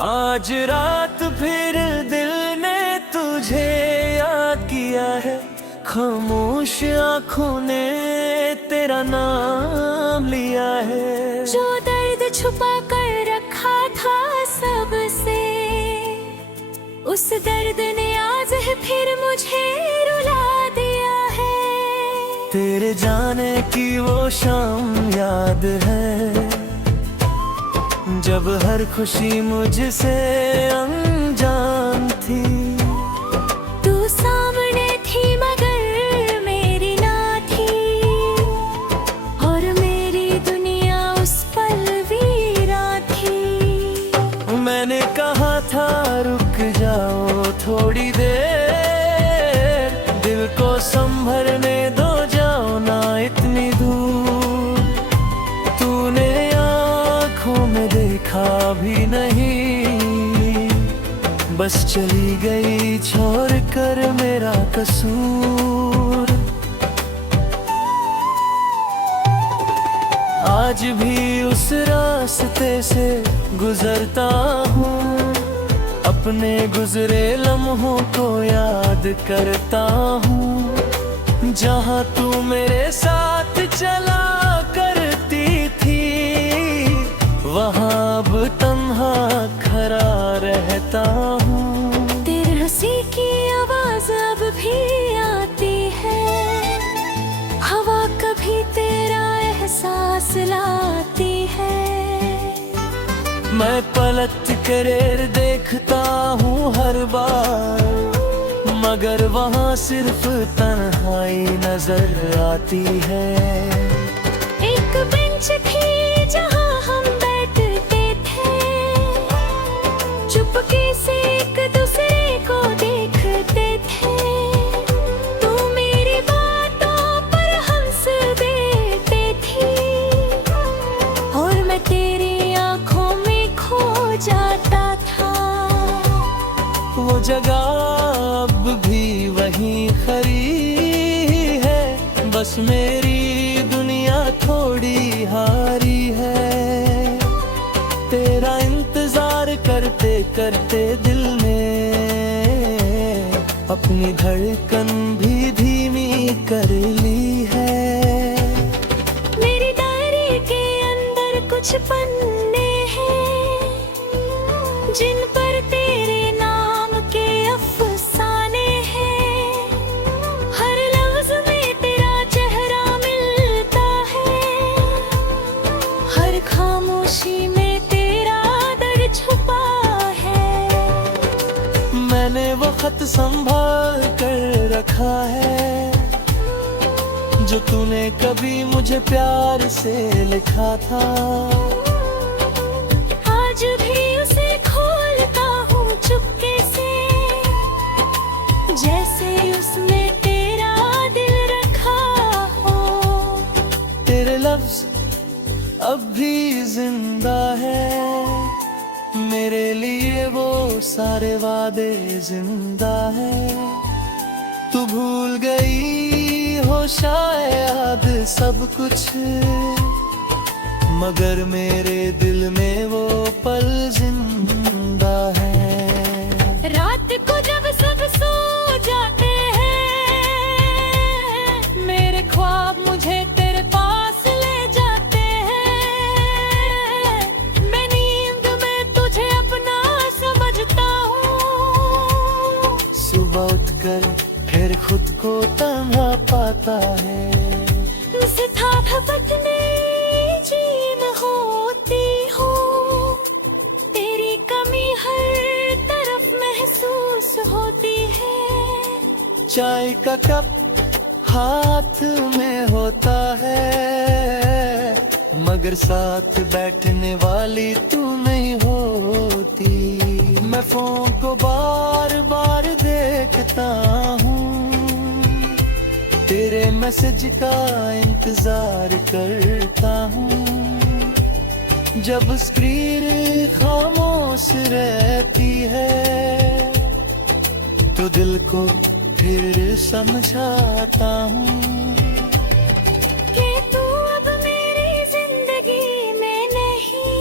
आज रात फिर दिल ने तुझे याद किया है, खामोश आँखों ने तेरा नाम लिया है। जो दर्द छुपा कर रखा था सबसे, उस दर्द ने आज है फिर मुझे रुला दिया है। तेरे जाने की वो शाम याद है, जब हर खुशी मुझसे अनजान थी। तू सामने थी मगर मेरी ना थी, और मेरी दुनिया उस पल वीरा थी। मैंने कहा था रुक जाओ थोड़ी देर, दिल को संभलने दो, जाओ ना इतनी दूर। तूने आँखों में देखा भी नहीं, बस चली गई छोड़ कर मेरा कसूर। आज भी उस रास्ते से गुजरता हूँ, अपने गुजरे लम्हों को याद करता हूँ। जहाँ तू मेरे साथ चला करती थी, वहाँ अब तन्हा खड़ा रहता हूँ। तेरे हंसी की आवाज अब भी आती है, हवा कभी तेरा एहसास लाती है। मैं पलट कर देखता हूँ हर बार, मगर वहाँ सिर्फ तन्हाई नजर आती है। एक बेंच थी जहाँ हम बैठते थे, चुपके से एक दूसरे को देखते थे। तू मेरी बातों पर हंस देती थी, और मैं तेरी आंखों में खो जाता था। वो जगह अब भी वहीं खड़ी है, बस मेरी दुनिया थोड़ी हारी है। तेरा इंतजार करते करते दिल ने अपनी धड़कन भी धीमी कर ली है। मेरी डायरी के अंदर कुछ पन्ने हैं, जिन पर तेरे नाम के अफसाने हैं। हर लफ्ज में तेरा चेहरा मिलता है, हर खामोशी में तेरा दर्द छुपा है। मैंने वो खत संभाल कर रखा है, जो तूने कभी मुझे प्यार से लिखा था। आज भी उसे खोलता हूँ चुपके से, जैसे उसमें तेरा दिल रखा हो। तेरे लफ्ज अब भी जिंदा है, मेरे लिए वो सारे वादे जिंदा है। तू भूल गई हो शायद सब कुछ, मगर मेरे दिल में वो पल जिंदा है। रात को जब सब सो जाते हैं, मेरे ख्वाब मुझे तेरे पास ले जाते हैं। मैं नींद में तुझे अपना समझता हूँ, सुबह उठकर फिर खुद को तन्हा पाता है। मुझसे था भटकने जीन होती हूँ, तेरी कमी हर तरफ महसूस होती है। चाय का कप हाथ में होता है, मगर साथ बैठने वाली तू नहीं होती। मैं फोन को बार बार देखता हूँ, तेरे मैसेज का इंतजार करता हूँ। जब स्क्रीन खामोश रहती है, तो दिल को फिर समझाता हूँ कि तू अब मेरी जिंदगी में नहीं,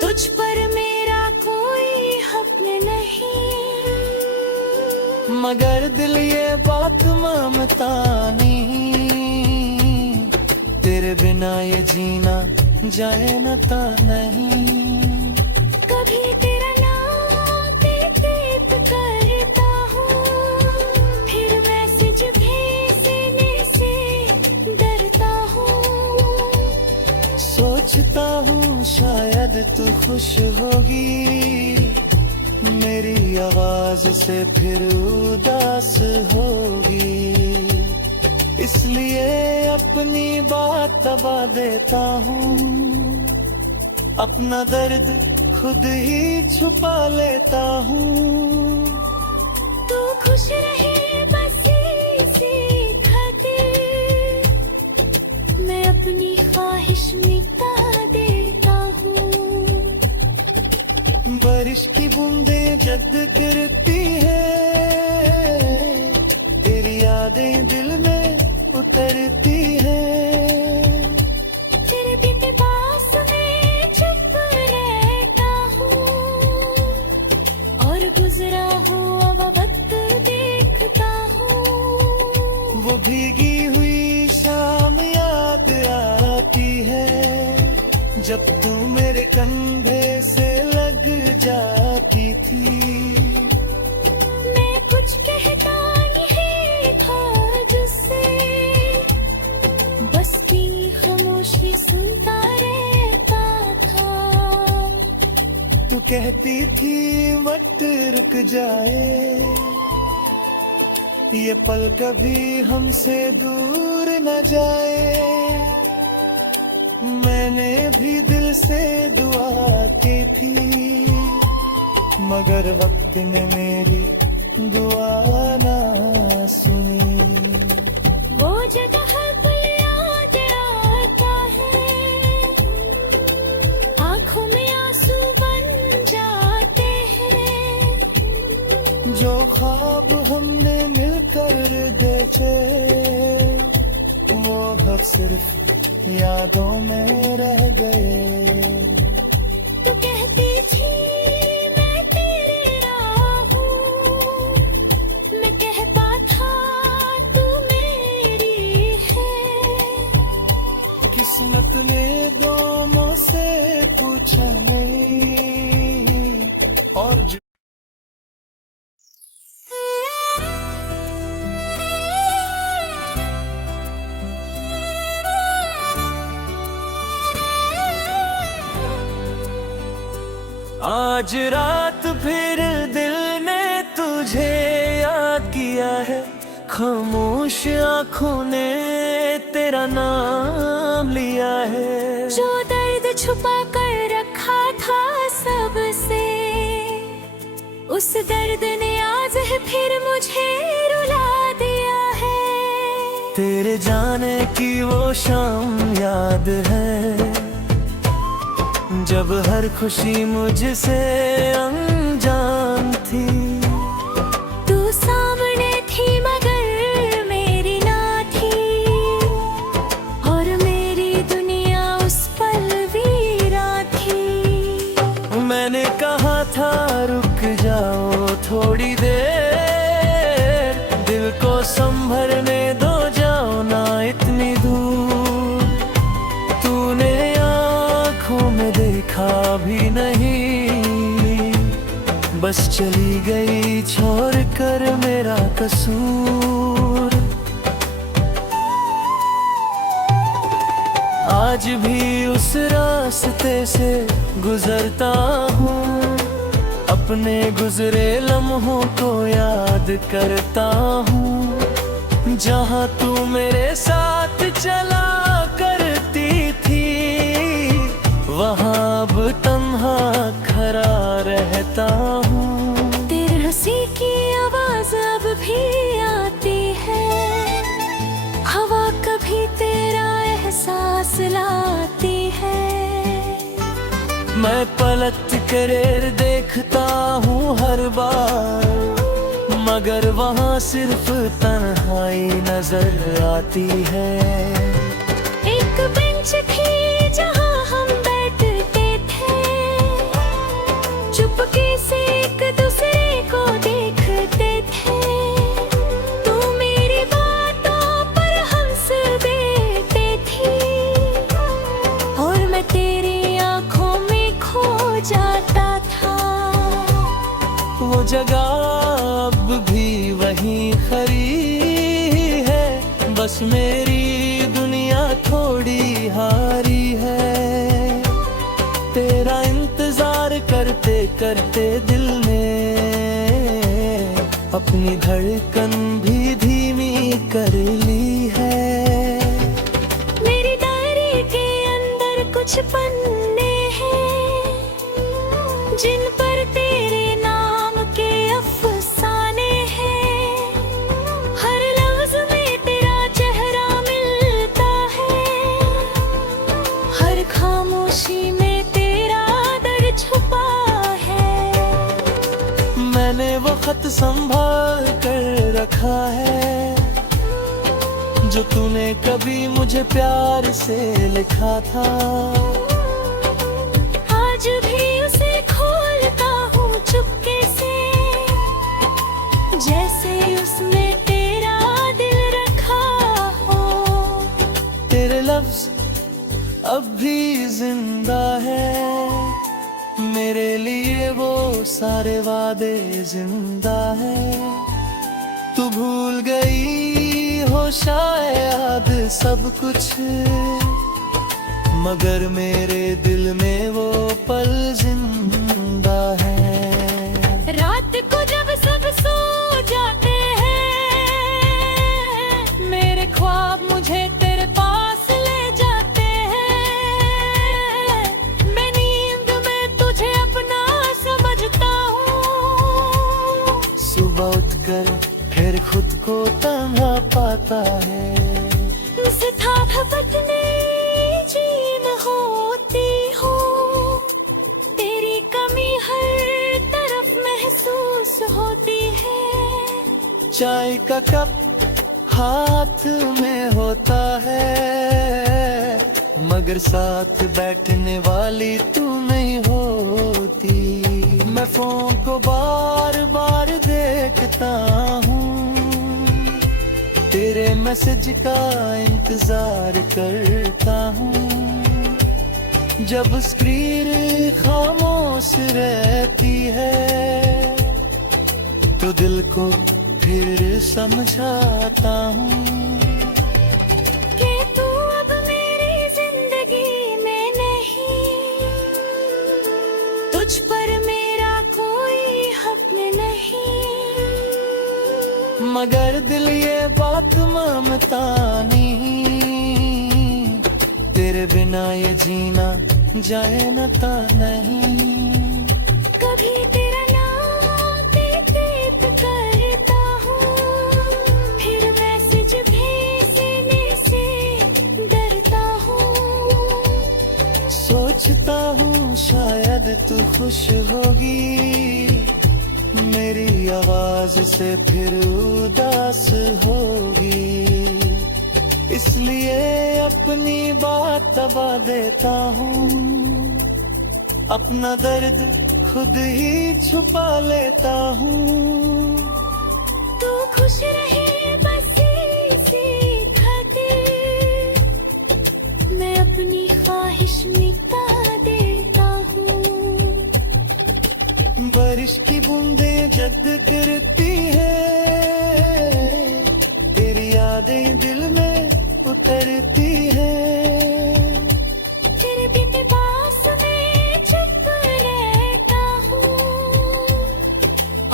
तुझ पर मगर दिल ये बात मानता नहीं, तेरे बिना ये जीना जाए न ता नहीं। कभी तेरा नाम टिप करता हूँ, फिर मैसेज भेजने से डरता हूँ। सोचता हूँ शायद तू खुश होगी, मेरी आवाज से फिर उदास होगी। इसलिए अपनी बात दबा देता हूँ, अपना दर्द खुद ही छुपा लेता हूँ। तू खुश रहे बस इसी खातिर, मैं अपनी ख्वाहिश मिटा देता हूँ। बारिश की बूंदें जब गिरती है, तेरी यादें दिल में उतरती है। तेरे भी पास में चुप रहता हूँ, और गुजरा हुआ वक्त देखता हूँ। वो भीगी हुई शाम याद आती है, जब तू मेरे कंधे से लग जाती थी। मैं कुछ कहता नहीं था जिससे, बस तेरी खामोशी सुनता रहता था। तू कहती थी वक्त रुक जाए, ये पल कभी हमसे दूर न जाए। मैंने भी दिल से दुआ की थी, मगर वक्त ने मेरी दुआ ना सुनी। वो जगह पल याद आता है, आंखों में आंसू बन जाते हैं। जो ख्वाब हमने मिलकर देखे, वो अब सिर्फ यादों में रह गए। तू कहती थी मैं तेरा हूँ, मैं कहता था तू मेरी है। किस्मत ने दोनों से पूछा नहीं, और आज रात फिर दिल ने तुझे याद किया है, खामोश आँखों ने तेरा नाम लिया है। जो दर्द छुपा कर रखा था सबसे, उस दर्द ने आज फिर मुझे रुला दिया है। तेरे जाने की वो शाम याद है, जब हर खुशी मुझसे अनजान थी। तू सामने थी मगर मेरी ना थी, और मेरी दुनिया उस पल वीरा थी। मैंने कहा था रुक जाओ थोड़ी देर, दिल को संभलने दो, जाओ ना इतनी दूर। तूने आँखों में देखा भी नहीं, बस चली गई छोड़ कर मेरा कसूर। आज भी उस रास्ते से गुजरता हूँ, अपने गुजरे लम्हों को याद करता हूँ। जहाँ तू मेरे साथ चला करती थी, वहाँ अब तन्हा खड़ा रहता हूँ। तेरे हंसी की आवाज अब भी आती है, हवा कभी तेरा एहसास लाती है। मैं पलट कर देखता हूँ हर बार, मगर वहाँ सिर्फ तन्हाई नजर आती है। एक बेंच थी जहाँ हम बैठते थे, चुपके से एक दूसरे को देखते थे। वो जगह अब भी वहीं खड़ी है, बस मेरी दुनिया थोड़ी हारी है। तेरा इंतजार करते करते दिल ने अपनी धड़कन भी धीमी कर ली है। मेरी डायरी के अंदर कुछ पन्ने हैं जिन पर तेरे नाम के अफसाने हैं। हर लफ्ज में तेरा चेहरा मिलता है, हर खामोशी में तेरा दर्द छुपा है। मैंने वो खत संभाल कर रखा है जो तूने कभी मुझे प्यार से लिखा था। आज भी उसे खोलता हूँ चुपके से, जैसे उसमें तेरा दिल रखा हो। तेरे लफ्ज अब भी जिंदा है, मेरे लिए वो सारे वादे जिंदा है। तू भूल गई हो शायद सब कुछ, मगर मेरे दिल में वो पल जिंदा है। रात को जब सब सो जाते हैं, मेरे ख्वाब मुझे तेरे पास ले जाते हैं। मैं नींद में तुझे अपना समझता हूँ, सुबह उठकर फिर खुद को तन्हा पाता है। उस था भपकने जीन होती हूँ, तेरी कमी हर तरफ महसूस होती है। चाय का कप हाथ में होता है, मगर साथ बैठने वाली तू नहीं होती। मैं फोन को बार बार देखता हूँ, तेरे मैसेज का इंतजार करता हूँ। जब स्क्रीन खामोश रहती है तो दिल को फिर समझाता हूँ कि तू अब मेरी जिंदगी में नहीं, तुझ पर मेरा कोई हक नहीं। मगर दिल ये बात मानता नहीं, तेरे बिना ये जीना जाए न ता नहीं। कभी तेरा नाम टिप करता हूँ, फिर मैसेज भेजने से डरता हूँ। सोचता हूँ शायद तू खुश होगी, मेरी आवाज से फिर उदास होगी। इसलिए अपनी बात दबा देता हूँ, अपना दर्द खुद ही छुपा लेता हूँ। तू खुश रहे बस इसी खातिर, मैं अपनी ख्वाहिश मिटा देता हूँ। बारिश की बूंदें जद गिरती है, तेरी यादें दिल में उतरती है। फिर भी मैं पास में चुप रहता हूँ,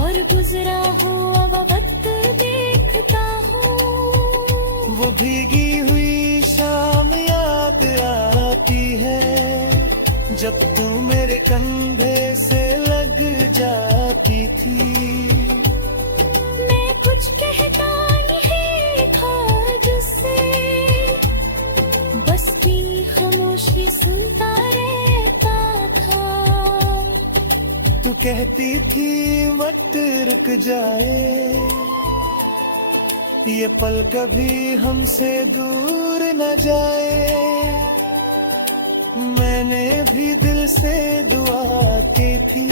और गुजरा हुआ वक्त देखता हूँ। वो भीगी हुई शाम याद आती है, जब तू मेरे कंधे से लग जाती थी। मैं कुछ कहता नहीं था जिससे, बस भी खामोशी सुनता रहता था। तू कहती थी वक्त रुक जाए, ये पल कभी हमसे दूर न जाए। मैंने भी दिल से दुआ की थी,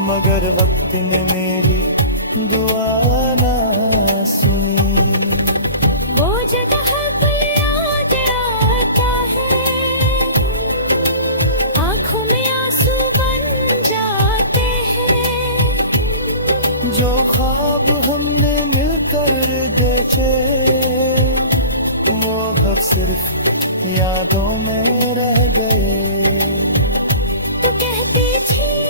मगर वक्त ने मेरी दुआ ना सुनी। वो जगह पल याद आता है, आंखों में आंसू बन जाते हैं। जो ख्वाब हमने मिलकर देखे वो अब सिर्फ यादों में रह गए। तू कहती थी